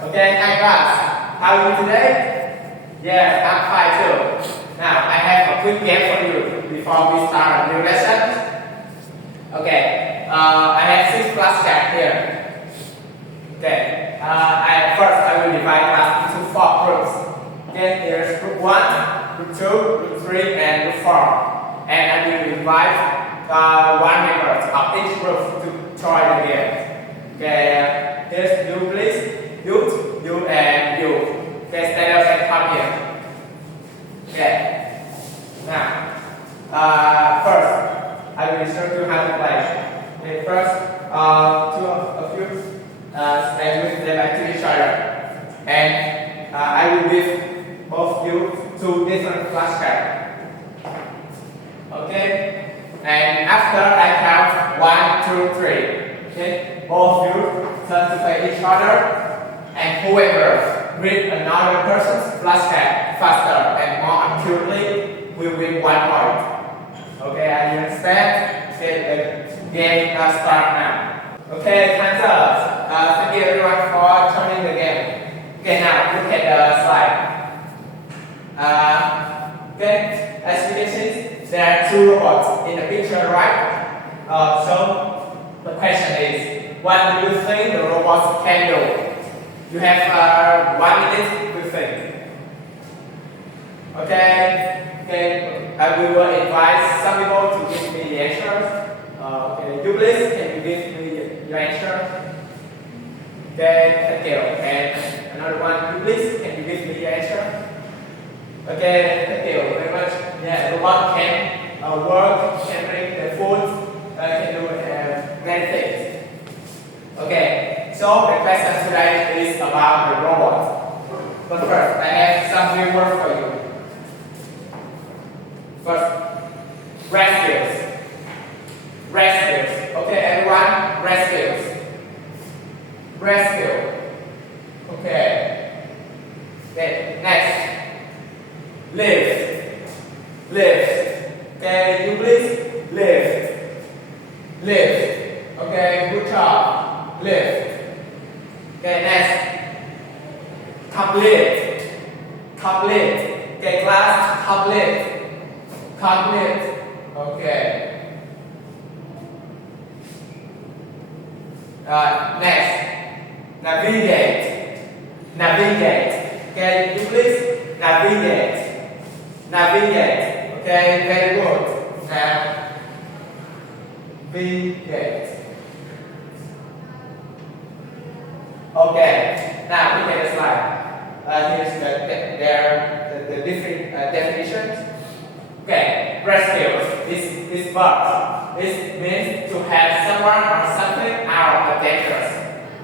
Okay, hi class. How are you today? Yeah, I'm fine too. Now, I have a quick game for you before we start a new lesson. Okay, I have 6 flashcards here. Okay, first I will divide class into 4 groups. Okay, here's group 1, group 2, group 3, and group 4. And I will invite one member of each group to join the game. Okay, here's you please. You and you. Okay, stand up and come here. Okay. Now, first, I will show you how to play. Okay, first, two of you stand with them back to each other, and I will give both of you 2 different flashcards. Okay, and after I count 1, 2, 3. Okay, both of you turn to face each other. And whoever reads another person's flashcard faster and more accurately will win 1 point. Okay, I understand? Okay, the game starts now. Okay, time's up. Thank you everyone for joining the game. Okay, now look at the slide. Okay, as you can see, there are 2 robots in the picture, right? So the question is, what do you think the robots can do? You have 1 minute to think. Okay, we will invite some people to give me the answer. Okay, you please, can you give me your answer? Okay, thank you. And another one, you please, can you give me your answer? Okay, thank you very much. Yeah, robot can work, can bring the food, can do many things. Okay, so the question today is about the robot. But first, I have some new words for you. First, rescues. Rescues. Okay, everyone, rescues. Rescue. Okay. Okay, next. Live. Live. Okay, you please live. Live. Okay, good job. Live. Okay, next. Complete. Complete. Okay, class, complete. Complete. Okay. Next. Navigate. Navigate. Okay, you please navigate. Navigate. Okay, very good. Now, navigate. Okay, now look at the slide. Here's the different definitions. Okay, rescue is verb. This means to have someone or something out of a dangerous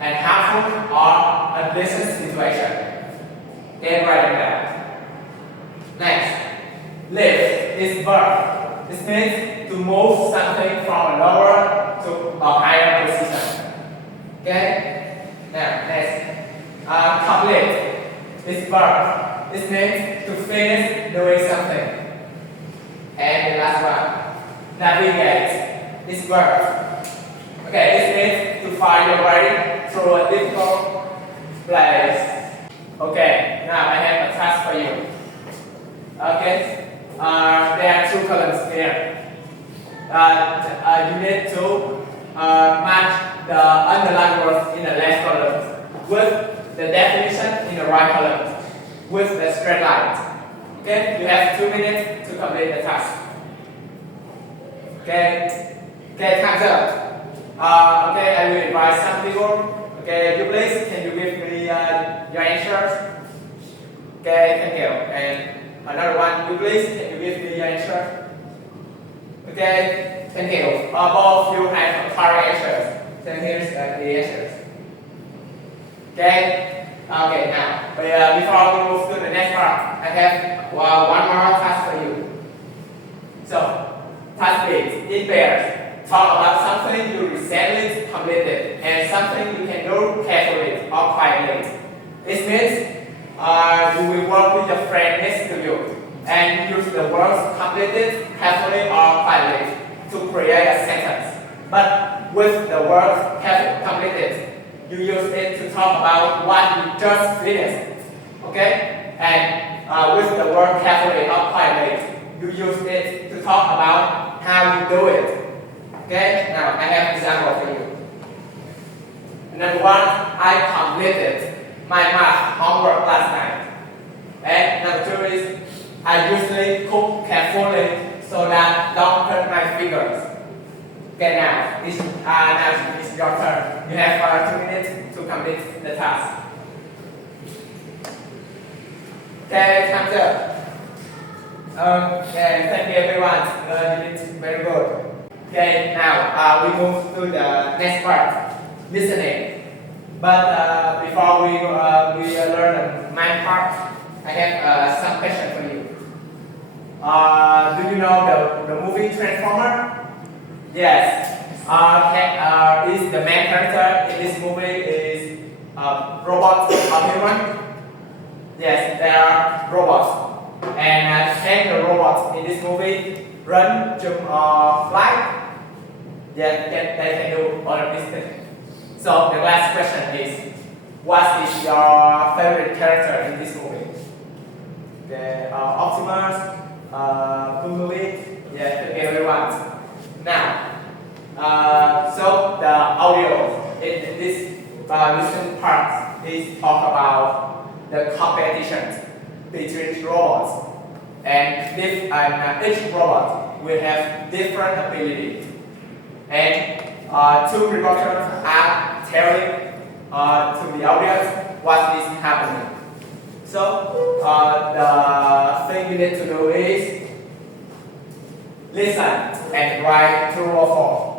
and harmful or unpleasant situation. Okay, write it down. Next, lift is verb. This means to move something from a lower to a higher position. Okay. Now, next, complete is verb. This means to finish doing something. And the last one, navigate is verb. Okay, this means to find your way through a difficult place. Okay, now I have a task for you. Okay, there are 2 columns here. You need to match the underlined words in the left column with the definition in the right column with the straight lines. Okay, you have 2 minutes to complete the task. Okay, time's up. Okay, I will invite some people. Okay, you please, can you give me your answers? Okay, thank you. And another one, you please, can you give me your answer? Okay, thank you. Both of you have correct answers. So here's the answers. Okay, now, before we move to the next part, I have one more task for you. So, task is, in pairs, talk about something you recently completed and something you can do carefully or quietly. This means you will work with your friend next to you and use the words completed carefully or quietly to create a sentence. But with the word completed, you use it to talk about what you just finished. Okay? And with the word carefully or quietly, you use it to talk about how you do it. Okay? Now I have an example for you. Number one, I completed my math homework last night. And number two is I usually cook carefully so that don't hurt my fingers. Okay, now it's your turn. You have 2 minutes to complete the task. Okay, time's up. Okay, thank you everyone. You did very good. Okay, now we move to the next part, listening. But before we learn the main part, I have some question for you. Do you know the movie Transformer? Yes. Is the main character in this movie is robot or human? Yes, they are robots. And can the robots in this movie run, jump, or fly? Yes, they can do all of these things. So the last question is, what is your favorite character in this movie? The Optimus, Bumblebee, yes, everyone. Now, so the audio in this recent part is talk about the competition between robots, and each robot will have different abilities. And two reporters are telling to the audience what is happening. So the thing you need to do is listen and write true or false.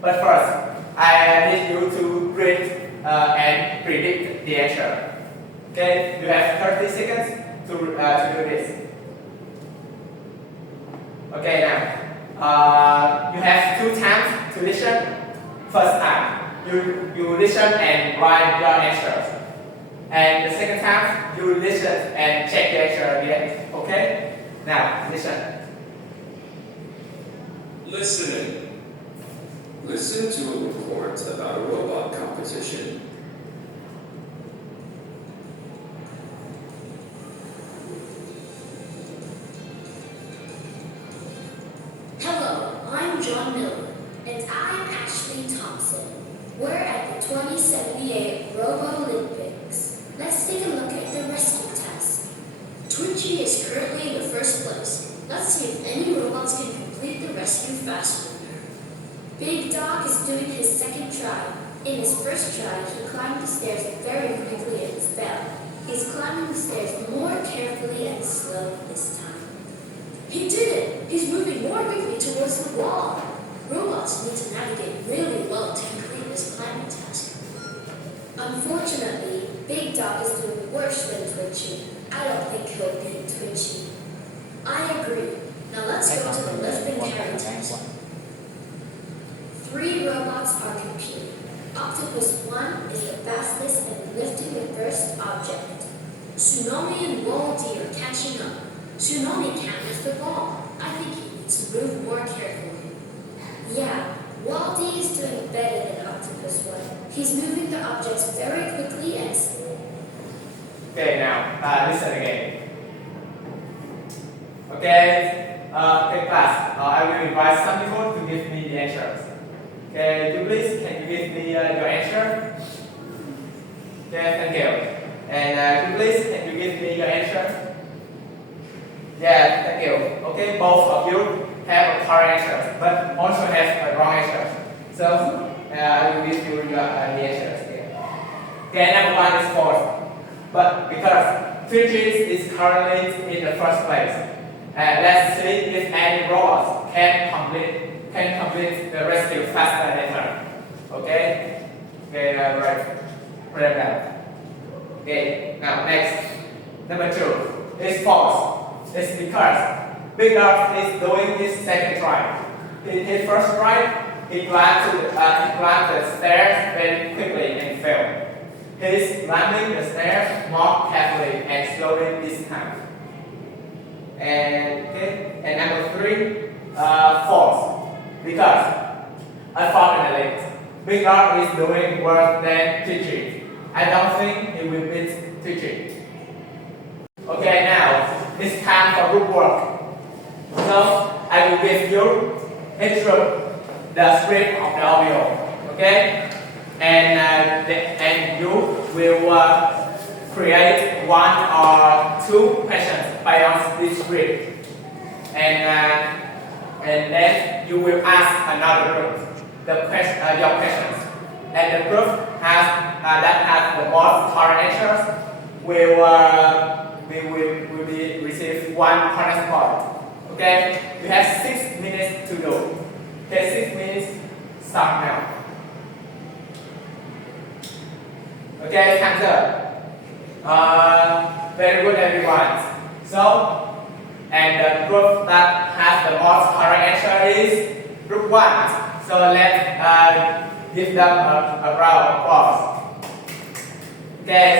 But first, I need you to read and predict the answer. Okay, you have 30 seconds to do this. Okay, now you have 2 times to listen. First time, you listen and write your answers. And the second time, you listen and check the answer again. Okay? Now, listen. Listening. Listen to a report about a robot competition. Hello, I'm John Miller. And I'm Ashley Thompson. We're at the 2078 Robo Olympics. Let's take a look at the rescue test. Twitchy is currently in the first place. Let's see if any robots can complete the rescue faster. Big Dog is doing his second try. In his first try, he climbed the stairs very quickly and fell. He's climbing the stairs more carefully and slowly this time. He did it! He's moving more quickly towards the wall. Robots need to navigate really well to complete this climbing task. Unfortunately, Big Dog is doing worse than Twitchy. I don't think he'll beat Twitchy. I agree. Now let's go to the lift and carry test. 3 robots are competing. Octopus 1 is the fastest and lifting the first object. Tsunami and Wall-D are catching up. Tsunami can't lift the ball. I think he needs to move more carefully. Yeah, Wall-D is doing better than Octopus 1. He's moving the objects very quickly and slowly. Okay, now listen again. Okay, class. I will invite some people to give me the answers. Okay, can you give me your answer? Okay, thank you. And can you give me your answer? Yeah, thank you. Okay, both of you have a correct answer, but also have a wrong answer. So I will give you the answers here. Okay, number 1 is false. But because Twitchy is currently in the first place, let's see if any robots can complete the rescue faster than her. Okay? Okay, right down. Okay, now next. Number 2 is false. It's because Big Dog is doing his second try. In his first try, he climbed the stairs very quickly and failed. He's climbing the stairs more carefully and slowly this time. And number 3, false. Because unfortunately, Big dog is doing worse than teaching. I don't think he will beat teaching. Okay, now it's time for group work. So I will give you each group the script of the audio. Okay, and you will create one or two questions based on this script, and then you will ask another group your questions, and the group that has the most correct answers will be receive 1 bonus point. Okay, you have 6 minutes to do. Okay, 6 minutes. Start now. Okay, answer. Very good, everyone. So, and the group that has the most correct answer is group 1. So let's give them a round of applause. Okay,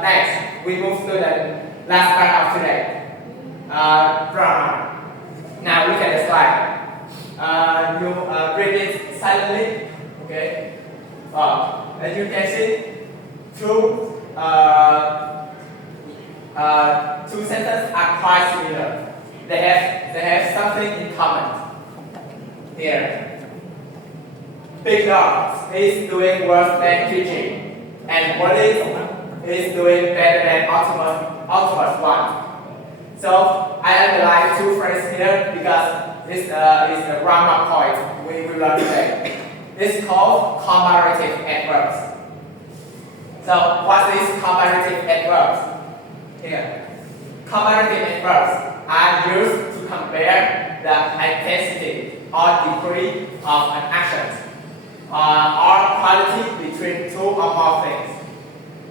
next we move to the last part of today. Drama. Now look at the slide. You read it silently. Okay. As you can see, two sentences are quite similar. They have something in common. Here, Big dog is doing worse than teaching, and Wallace is doing better than Optimus 1. So I underline 2 phrases here because this is the grammar point we will learn today. It's called comparative adverbs. So what is comparative adverbs? Here, comparative adverbs are used to compare the intensity or degree of an action or quality between 2 or more things.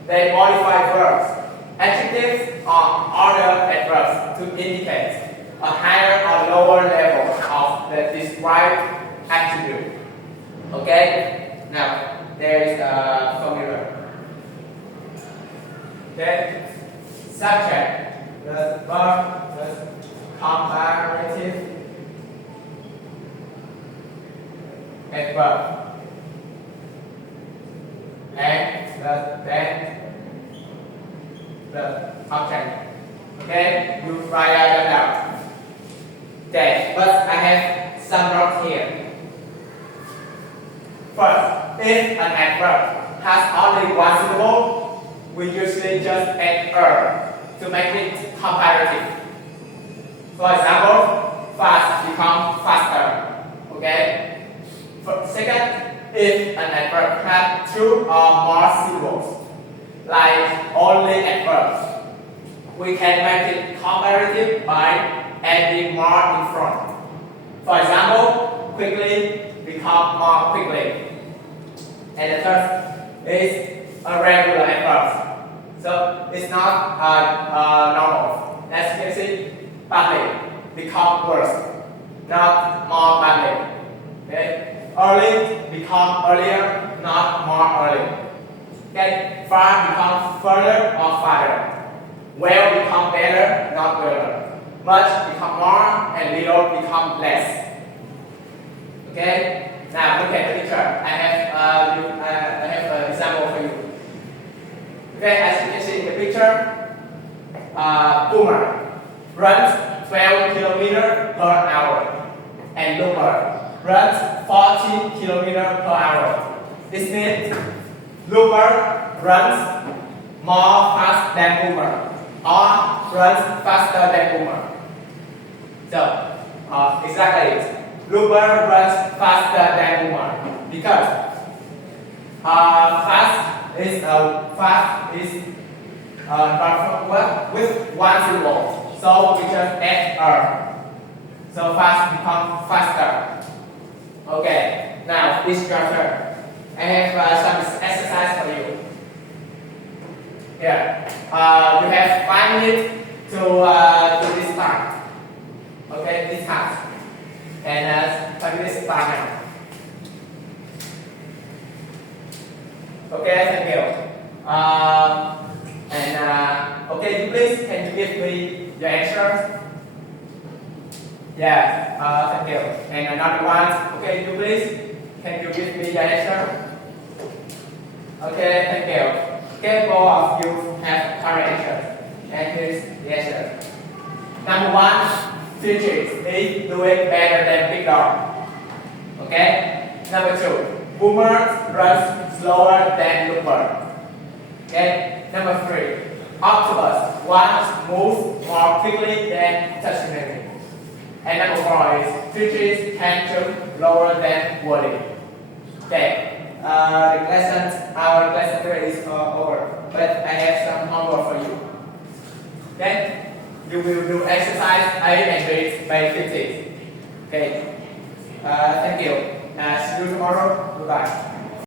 They modify verbs, adjectives, or other adverbs to indicate a higher or lower level of the described attribute. Okay? Now, there is a formula. Okay? Subject, the verb, the comparative adverb, and then the object. Okay, you write them down. Okay, but I have some notes here. First, if an adverb has only one syllable, we usually just add to make it comparative. For example, fast becomes faster. Okay. Second, if an adverb has 2 or more syllables, like only adverbs, we can make it comparative by adding more in front. For example, quickly become more quickly. And the third is a regular adverb. So it's not normal. As you can see, badly become worse, not more badly. Okay? Early become earlier, not more early. Okay? Far become further or farther. Well become better, not better. Much become more, and little become less. Okay? Now look at the picture. I have an example for you. Okay, as you can see in the picture, Boomer runs 12 kilometers per hour, and Looper runs 40 kilometers per hour. This means Looper runs more fast than Boomer, or runs faster than Boomer. So, exactly it. Looper runs faster than Boomer because fast is with one syllable. So we just add So fast becomes faster. Okay. Now this chapter, I have some exercise for you. Here, you have 5 minutes to do this part. Okay, this task. And 5 minutes start now. Okay, thank you. Okay, please can you give me your answers? Yeah, thank you. And another one. Okay, you please. Can you give me the answer? Okay, thank you. Okay, both of you have correct answer. And here's the answer. Number one, Fidget is doing better than Big Dog. Okay. Number two, Boomer runs slower than Looper. Okay. Number three, Octopus once moves more quickly than Stationary. And number four is Fidget can jump lower than Woody. Okay. Our lesson period is over, but I have some homework for you. Then you will do exercise 8 and read by 15. Okay. Thank you. See you tomorrow. Goodbye.